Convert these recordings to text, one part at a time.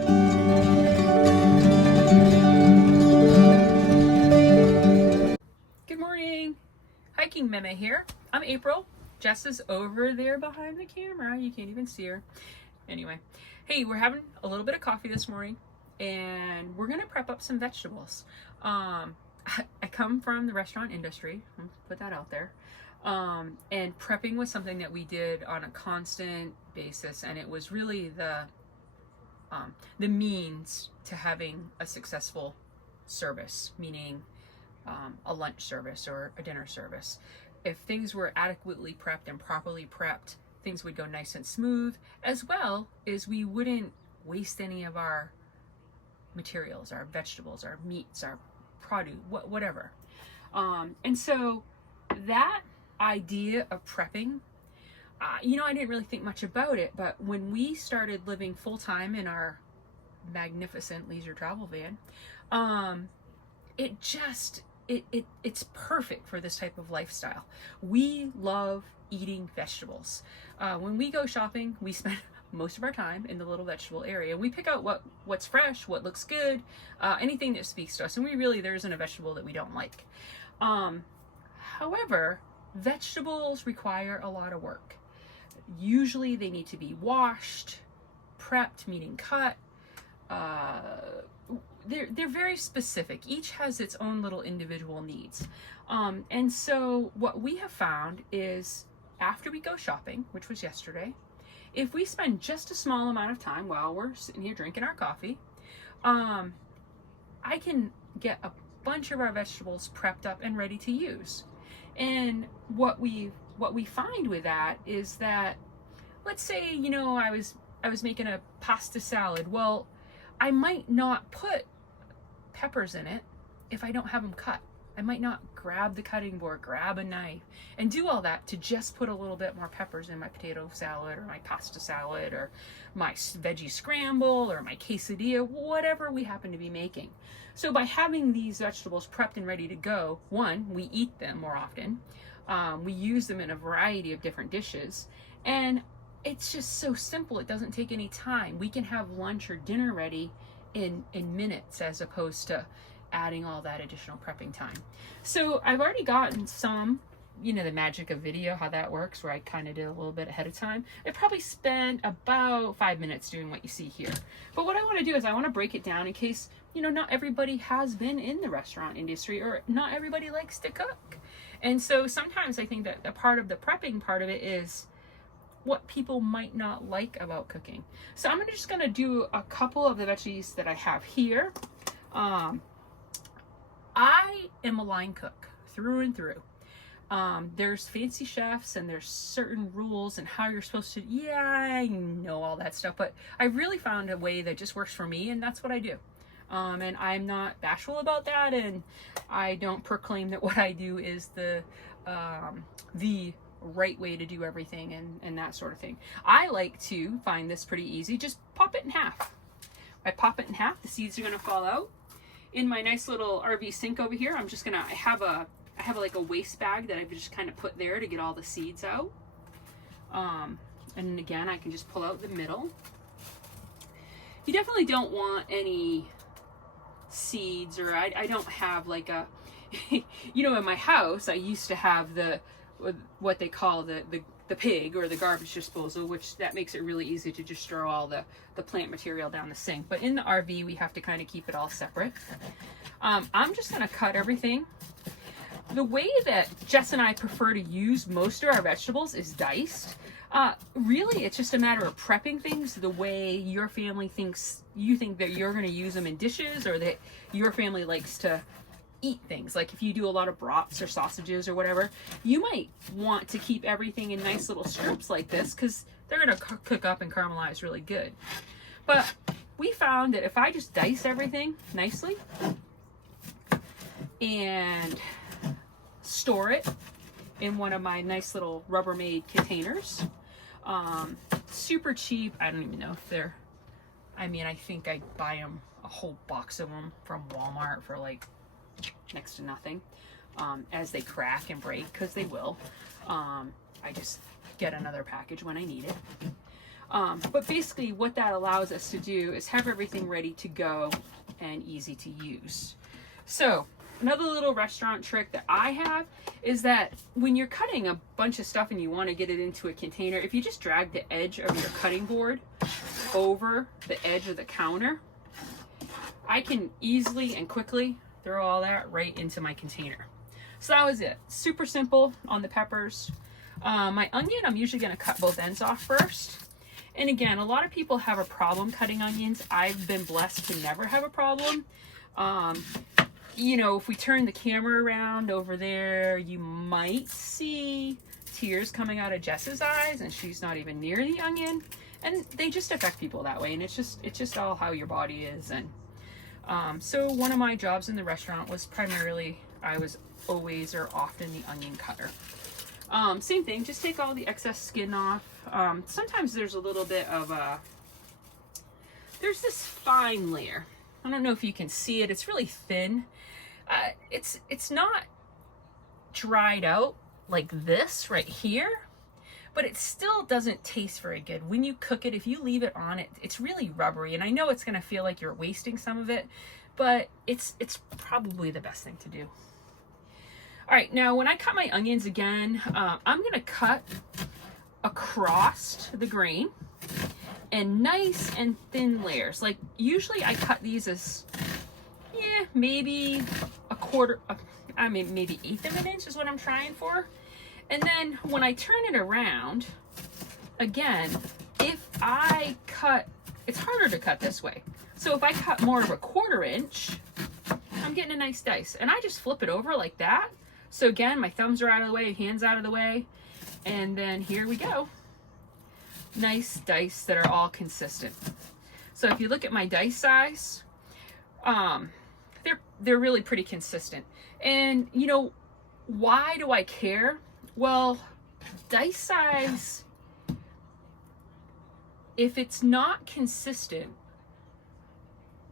Good morning, Hiking Meme here. I'm April. Jess is over there behind the camera. You can't even see her. Anyway, hey, we're having a little bit of coffee this morning and we're gonna prep up some vegetables. I come from the restaurant industry, I'll put that out there. And prepping was something that we did on a constant basis, and it was really the means to having a successful service, meaning a lunch service or a dinner service. If things were adequately prepped and properly prepped, things would go nice and smooth, as well as we wouldn't waste any of our materials, our vegetables, our meats, our produce, whatever. And so that idea of prepping, I didn't really think much about it, but when we started living full-time in our magnificent leisure travel van, it's perfect for this type of lifestyle. We love eating vegetables. When we go shopping, we spend most of our time in the little vegetable area. We pick out what's fresh, what looks good, anything that speaks to us, and there isn't a vegetable that we don't like. However, vegetables require a lot of work. Usually they need to be washed, prepped, meaning cut. They're very specific. Each has its own little individual needs. And so what we have found is after we go shopping, which was yesterday, if we spend just a small amount of time while we're sitting here drinking our coffee, I can get a bunch of our vegetables prepped up and ready to use. And what we find with that is that, let's say, I was making a pasta salad. Well, I might not put peppers in it if I don't have them cut. I might not grab the cutting board, grab a knife, and do all that to just put a little bit more peppers in my potato salad or my pasta salad or my veggie scramble or my quesadilla, whatever we happen to be making. So by having these vegetables prepped and ready to go, one, we eat them more often. We use them in a variety of different dishes, and it's just so simple. It doesn't take any time. We can have lunch or dinner ready in minutes as opposed to adding all that additional prepping time. So I've already gotten some, the magic of video, how that works, where I kind of did a little bit ahead of time. I probably spent about 5 minutes doing what you see here. But what I want to do is I want to break it down in case, not everybody has been in the restaurant industry or not everybody likes to cook. And so sometimes I think that a part of the prepping part of it is what people might not like about cooking. So I'm just going to do a couple of the veggies that I have here. I am a line cook through and through. There's fancy chefs and there's certain rules and how you're supposed to, I know all that stuff, but I really found a way that just works for me, and that's what I do. And I'm not bashful about that, and I don't proclaim that what I do is the right way to do everything and that sort of thing. I like to find this pretty easy. Just pop it in half. I pop it in half, the seeds are going to fall out. In my nice little RV sink over here, I have like a waste bag that I've just kind of put there to get all the seeds out. And again, I can just pull out the middle. You definitely don't want any seeds, or I don't have like a, in my house, I used to have what they call the pig or the garbage disposal, which that makes it really easy to just throw all the plant material down the sink. But in the RV, we have to kind of keep it all separate. I'm just going to cut everything. The way that Jess and I prefer to use most of our vegetables is diced. Really, it's just a matter of prepping things the way your family you think that you're going to use them in dishes, or that your family likes to eat things. Like if you do a lot of brats or sausages or whatever, you might want to keep everything in nice little strips like this because they're going to cook up and caramelize really good. But we found that if I just dice everything nicely and store it in one of my nice little Rubbermaid containers, super cheap. I don't even know if they're, I think I buy them, a whole box of them from Walmart for like next to nothing. As they crack and break, because they will. I just get another package when I need it. But basically what that allows us to do is have everything ready to go and easy to use. So another little restaurant trick that I have is that when you're cutting a bunch of stuff and you want to get it into a container, if you just drag the edge of your cutting board over the edge of the counter, I can easily and quickly throw all that right into my container. So that was it. Super simple on the peppers. My onion, I'm usually going to cut both ends off first. And again, a lot of people have a problem cutting onions. I've been blessed to never have a problem. You know, if we turn the camera around over there, you might see tears coming out of Jess's eyes, and she's not even near the onion. And they just affect people that way, and it's just all how your body is. And so one of my jobs in the restaurant was primarily, I was always or often the onion cutter. Same thing, just take all the excess skin off. Sometimes there's a little bit of there's this fine layer. I don't know if you can see it. It's really thin. It's not dried out like this right here, but it still doesn't taste very good. When you cook it, if you leave it on, it's really rubbery. And I know it's gonna feel like you're wasting some of it, but it's probably the best thing to do. All right, now when I cut my onions again, I'm gonna cut across the grain and nice and thin layers. Like usually I cut these as, yeah, maybe a quarter, I mean, maybe 1/8 of an inch is what I'm trying for. And then when I turn it around, again, if I cut, it's harder to cut this way. So if I cut more of a 1/4 inch, I'm getting a nice dice. And I just flip it over like that. So again, my thumbs are out of the way, hands out of the way. And then here we go. Nice dice that are all consistent. So if you look at my dice size, they're really pretty consistent. And you know, why do I care? Well, dice size, if it's not consistent,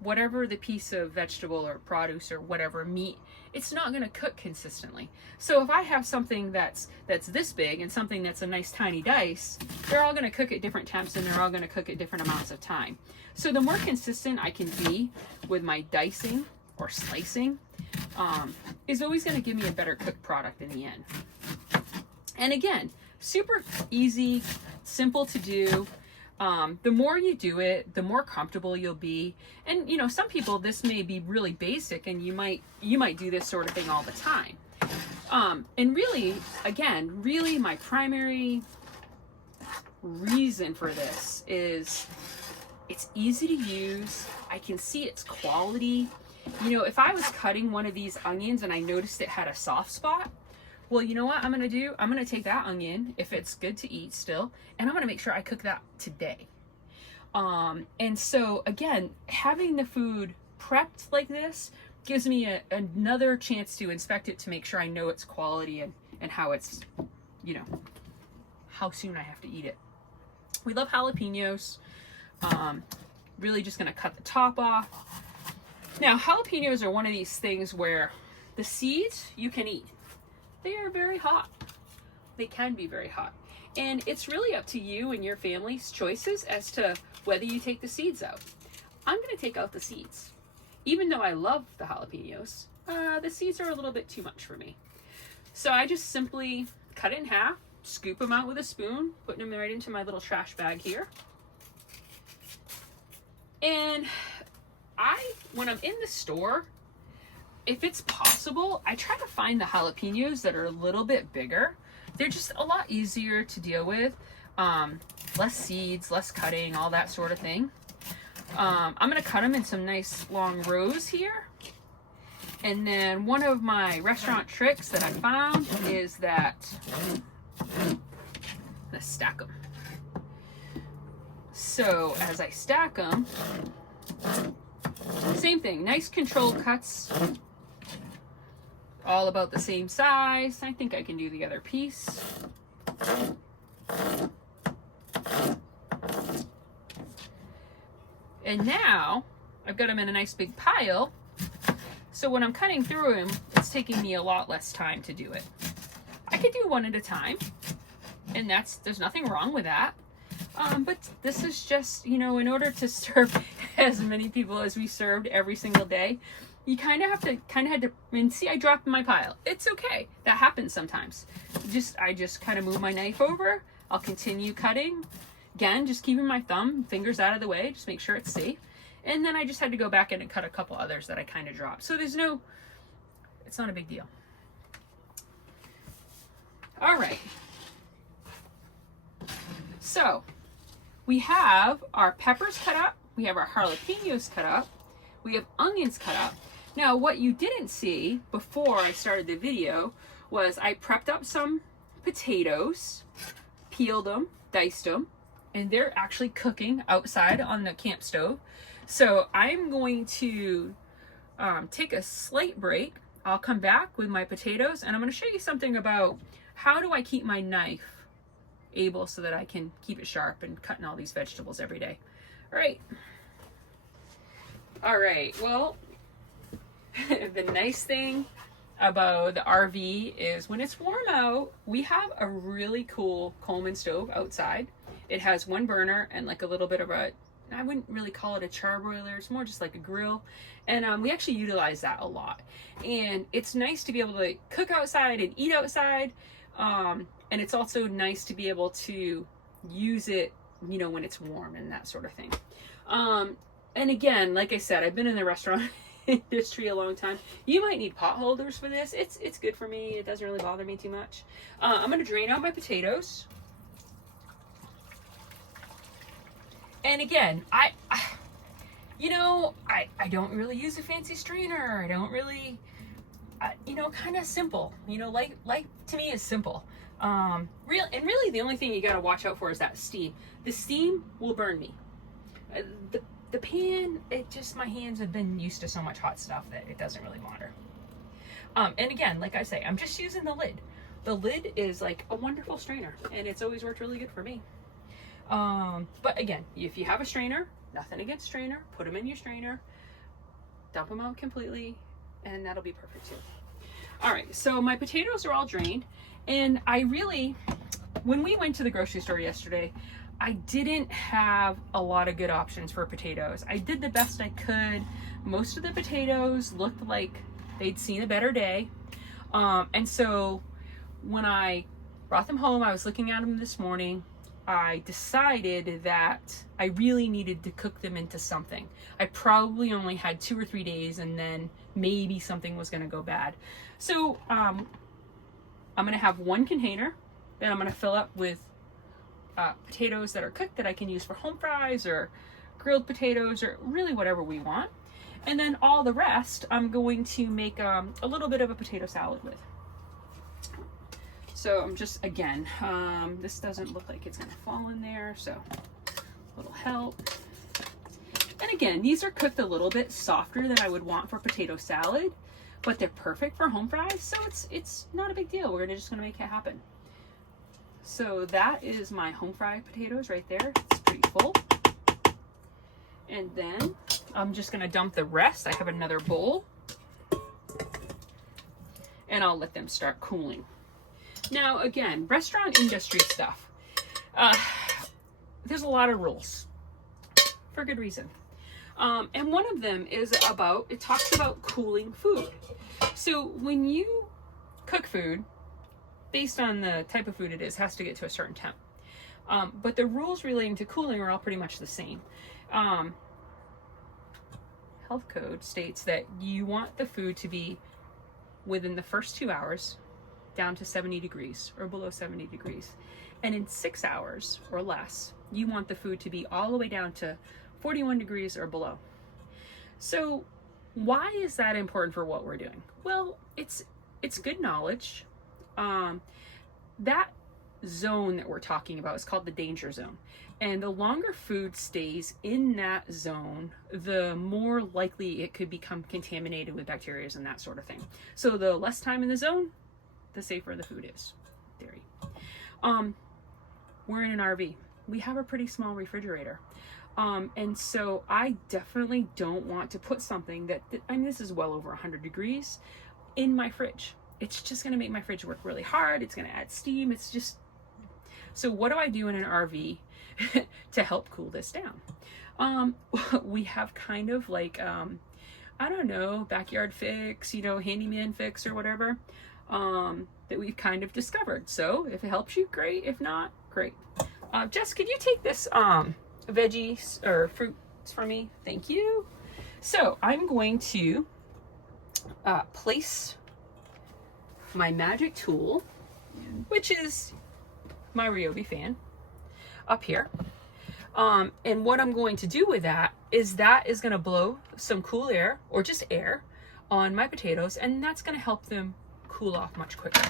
whatever the piece of vegetable or produce or whatever meat, it's not going to cook consistently. So if I have something that's this big and something that's a nice tiny dice, they're all going to cook at different temps and they're all going to cook at different amounts of time. So the more consistent I can be with my dicing or slicing is always going to give me a better cooked product in the end. And again, super easy, simple to do. The more you do it, the more comfortable you'll be. And you know, some people, this may be really basic and you might do this sort of thing all the time. And really, again, really my primary reason for this is it's easy to use. I can see its quality. You know, if I was cutting one of these onions and I noticed it had a soft spot, well, you know what I'm gonna do? I'm gonna take that onion, if it's good to eat still, and I'm gonna make sure I cook that today. And so again, having the food prepped like this gives me another chance to inspect it to make sure I know its quality and how it's, you know, how soon I have to eat it. We love jalapenos. Really just gonna cut the top off. Now, jalapenos are one of these things where the seeds you can eat. They are very hot. They can be very hot. And it's really up to you and your family's choices as to whether you take the seeds out. I'm going to take out the seeds. Even though I love the jalapenos, the seeds are a little bit too much for me. So I just simply cut it in half, scoop them out with a spoon, putting them right into my little trash bag here. And when I'm in the store, if it's possible, I try to find the jalapenos that are a little bit bigger. They're just a lot easier to deal with. Less seeds, less cutting, all that sort of thing. I'm gonna cut them in some nice long rows here. And then one of my restaurant tricks that I found is that, let's stack them. So as I stack them, same thing, nice controlled cuts, all about the same size. I think I can do the other piece. And now I've got them in a nice big pile. So when I'm cutting through them, it's taking me a lot less time to do it. I could do one at a time, and there's nothing wrong with that. But this is just, you know, in order to serve as many people as we served every single day, you kind of had to, and see, I dropped my pile. It's okay. That happens sometimes. I just kind of move my knife over. I'll continue cutting. Again, just keeping my fingers out of the way, just make sure it's safe. And then I just had to go back in and cut a couple others that I kind of dropped. So it's not a big deal. All right. So we have our peppers cut up. We have our jalapenos cut up. We have onions cut up. Now, what you didn't see before I started the video was I prepped up some potatoes, peeled them, diced them, and they're actually cooking outside on the camp stove. So I'm going to take a slight break. I'll come back with my potatoes, and I'm going to show you something about how do I keep my knife able so that I can keep it sharp and cutting all these vegetables every day. All right, well, the nice thing about the RV is when it's warm out, we have a really cool Coleman stove outside. It has one burner and like a little bit of I wouldn't really call it a charbroiler, it's more just like a grill. And we actually utilize that a lot. And it's nice to be able to cook outside and eat outside. And it's also nice to be able to use it, you know, when it's warm and that sort of thing. And again, like I said, I've been in the restaurant industry a long time. You might need pot holders for this. It's good for me. It doesn't really bother me too much. I'm going to drain out my potatoes. And again, I don't really use a fancy strainer. I don't really, kind of simple. Like to me is simple. Really the only thing you got to watch out for is that steam. The steam will burn me. The pan, my hands have been used to so much hot stuff that it doesn't really matter. And again, like I say, I'm just using the lid. The lid is like a wonderful strainer, and it's always worked really good for me. But again, if you have a strainer, nothing against strainer, put them in your strainer, dump them out completely, and that'll be perfect too. All right, so my potatoes are all drained, and when we went to the grocery store yesterday, I didn't have a lot of good options for potatoes. I did the best I could. Most of the potatoes looked like they'd seen a better day. And so when I brought them home, I was looking at them this morning. I decided that I really needed to cook them into something. I probably only had 2 or 3 days, and then maybe something was going to go bad. So I'm going to have one container that I'm going to fill up with potatoes that are cooked that I can use for home fries or grilled potatoes or really whatever we want. And then all the rest I'm going to make a little bit of a potato salad with. So I'm just, again, this doesn't look like it's going to fall in there, so a little help. And again, these are cooked a little bit softer than I would want for potato salad, but they're perfect for home fries, so it's not a big deal. We're just going to make it happen. So that is my home fry potatoes right there. It's pretty full. And then I'm just going to dump the rest. I have another bowl, and I'll let them start cooling. Now, again, restaurant industry stuff. There's a lot of rules for good reason. And one of them is it talks about cooling food. So when you cook food, based on the type of food it is, has to get to a certain temp. But the rules relating to cooling are all pretty much the same. Health code states that you want the food to be within the first 2 hours down to 70 degrees or below 70 degrees. And in 6 hours or less, you want the food to be all the way down to 41 degrees or below. So why is that important for what we're doing? Well, it's good knowledge. That zone that we're talking about is called the danger zone. And the longer food stays in that zone, the more likely it could become contaminated with bacteria and that sort of thing. So the less time in the zone, the safer the food is. Theory. We're in an RV. We have a pretty small refrigerator. And so I definitely don't want to put something this is well over 100 degrees in my fridge. It's just going to make my fridge work really hard. It's going to add steam. So what do I do in an RV? to help cool this down. We have kind of like, I don't know, backyard fix, you know, handyman fix or whatever, that we've kind of discovered. So if it helps you, great. If not, great. Jess, could you take this veggies or fruits for me? Thank you. So I'm going to place my magic tool, which is my Ryobi fan, up here. And what I'm going to do with that is going to blow some cool air, or just air, on my potatoes, and that's going to help them cool off much quicker.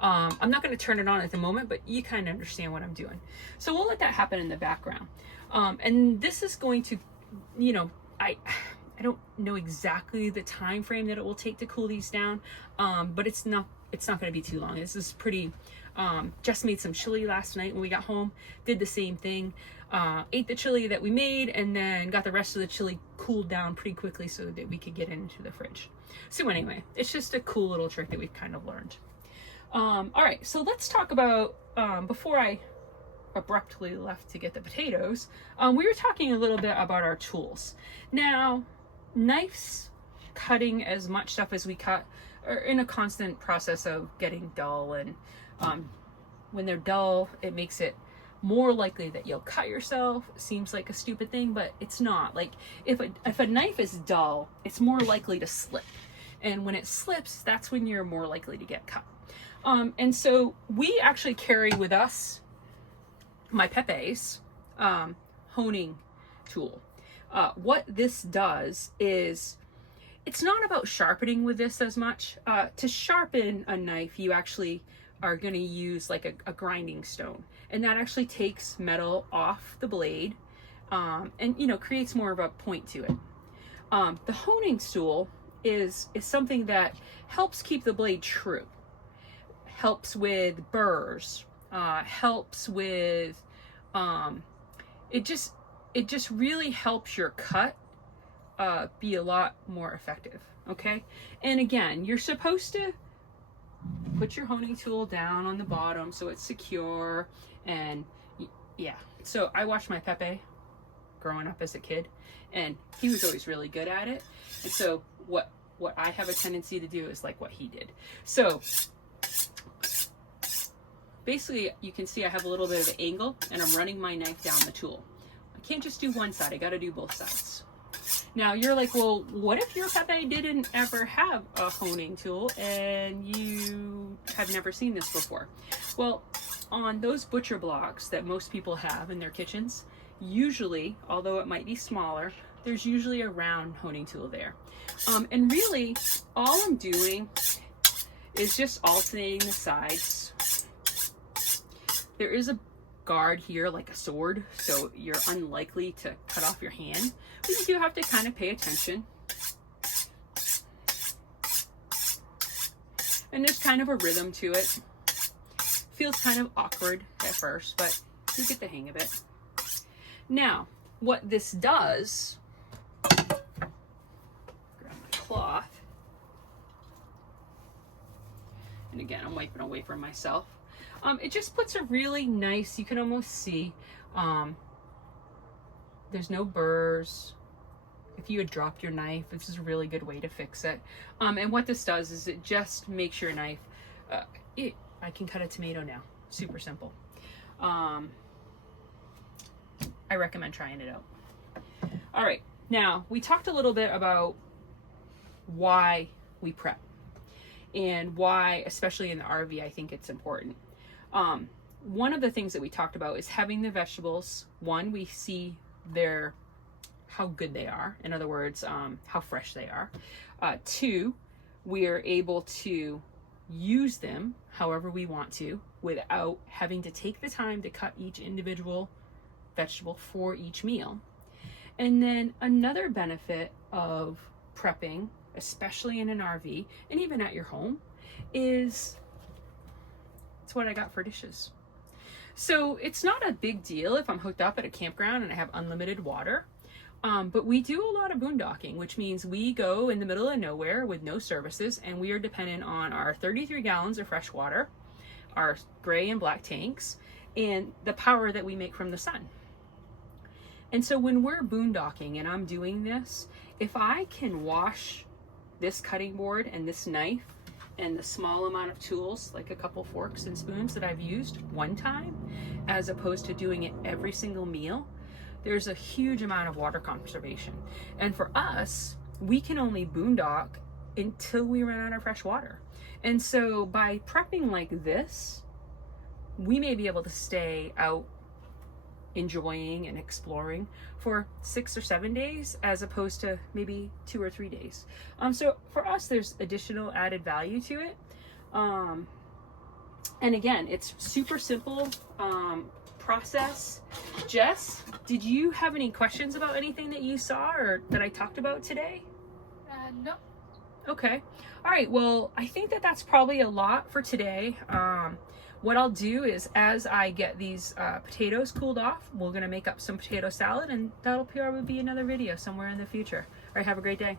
I'm not going to turn it on at the moment, but you kind of understand what I'm doing. So we'll let that happen in the background. And this is going to, you know, I don't know exactly the time frame that it will take to cool these down, but it's not going to be too long. This is pretty. Just made some chili last night when we got home. Did the same thing. Ate the chili that we made, and then got the rest of the chili cooled down pretty quickly so that we could get it into the fridge. So anyway, it's just a cool little trick that we've kind of learned. All right, so let's talk about, before I abruptly left to get the potatoes, we were talking a little bit about our tools. Now, knives, cutting as much stuff as we cut, are in a constant process of getting dull, and when they're dull, it makes it more likely that you'll cut yourself. It seems like a stupid thing, but it's not. Like, if a knife is dull, it's more likely to slip. And when it slips, that's when you're more likely to get cut. And so we actually carry with us my Pepe's honing tool. What this does is, it's not about sharpening with this as much. To sharpen a knife, you actually are going to use like a grinding stone, and that actually takes metal off the blade, and, you know, creates more of a point to it. The honing tool is something that helps keep the blade true, helps with burrs, helps with, it just really helps your cut be a lot more effective. Okay, and again, you're supposed to put your honing tool down on the bottom so it's secure. And yeah, so I watched my Pepe growing up as a kid, and he was always really good at it. And so what I have a tendency to do is like what he did. So basically, you can see I have a little bit of an angle, and I'm running my knife down the tool. I can't just do one side, I got to do both sides. Now you're like, well, what if your Pepe didn't ever have a honing tool and you have never seen this before? Well, on those butcher blocks that most people have in their kitchens, usually, although it might be smaller, there's usually a round honing tool there. And really, all I'm doing is just alternating the sides. There is a guard here, like a sword, so you're unlikely to cut off your hand, but you do have to kind of pay attention. And there's kind of a rhythm to it. Feels kind of awkward at first, but you get the hang of it. Now, what this does, grab my cloth, and again, I'm wiping away from myself. It just puts a really nice, you can almost see, there's no burrs. If you had dropped your knife, this is a really good way to fix it. And what this does is it just makes your knife, I can cut a tomato now. Super simple. I recommend trying it out. All right, now we talked a little bit about why we prep and why, especially in the RV, I think it's important. One of the things that we talked about is having the vegetables. One, we see how good they are. In other words, how fresh they are. Two, we are able to use them however we want to without having to take the time to cut each individual vegetable for each meal. And then another benefit of prepping, especially in an RV and even at your home, is it's what I got for dishes. So it's not a big deal if I'm hooked up at a campground and I have unlimited water. But we do a lot of boondocking, which means we go in the middle of nowhere with no services, and we are dependent on our 33 gallons of fresh water, our gray and black tanks, and the power that we make from the sun. And so when we're boondocking and I'm doing this, if I can wash this cutting board and this knife and the small amount of tools, like a couple forks and spoons that I've used one time, as opposed to doing it every single meal, there's a huge amount of water conservation. And for us, we can only boondock until we run out of fresh water. And so by prepping like this, we may be able to stay out enjoying and exploring for 6 or 7 days as opposed to maybe 2 or 3 days. So for us, there's additional added value to it. And again, it's super simple process. Jess, did you have any questions about anything that you saw or that I talked about today? No. Okay. All right. Well, I think that that's probably a lot for today. What I'll do is, as I get these potatoes cooled off, we're going to make up some potato salad, and that'll probably be another video somewhere in the future. All right. Have a great day.